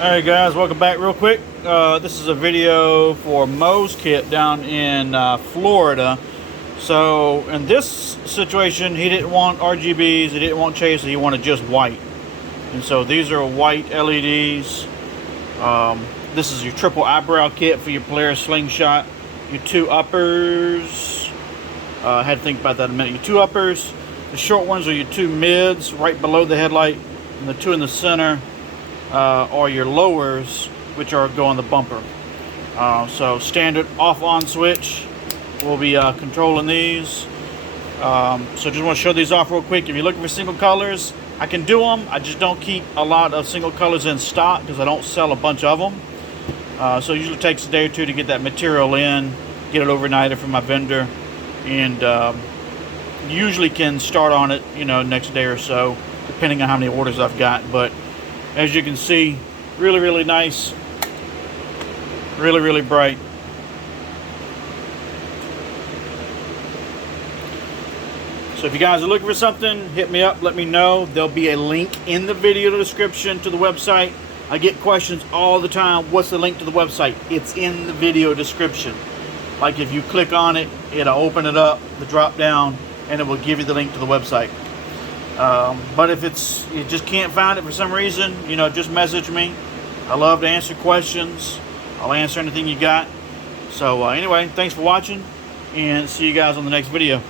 Alright guys, welcome back real quick. This is a video for Mo's kit down in Florida. So in this situation, he didn't want RGBs, he didn't want chaser, he wanted just white. And so these are white LEDs. This is your triple eyebrow kit for your Polaris Slingshot. Your two uppers, I had to think about that in a minute. Your two uppers, the short ones are your two mids right below the headlight, and the two in the center are your lowers, which are go on the bumper. So standard off-on switch. We'll be controlling these. So just want to show these off real quick. If you're looking for single colors, I can do them. I just don't keep a lot of single colors in stock because I don't sell a bunch of them. So it usually takes a day or two to get that material in, get it overnighted from my vendor, and usually can start on it, next day or so, depending on how many orders I've got. But as you can see, really nice, really bright. So if you guys are looking for something, hit me up, let me know. There'll be a link in the video description to the website. I get questions all the time, what's the link to the website? It's in the video description. Like if you click on it, it'll open it up, the drop down, and it will give you the link to the website. But if you just can't find it for some reason, just message me. I love to answer questions. I'll answer anything you got. So anyway, thanks for watching, and see you guys on the next video.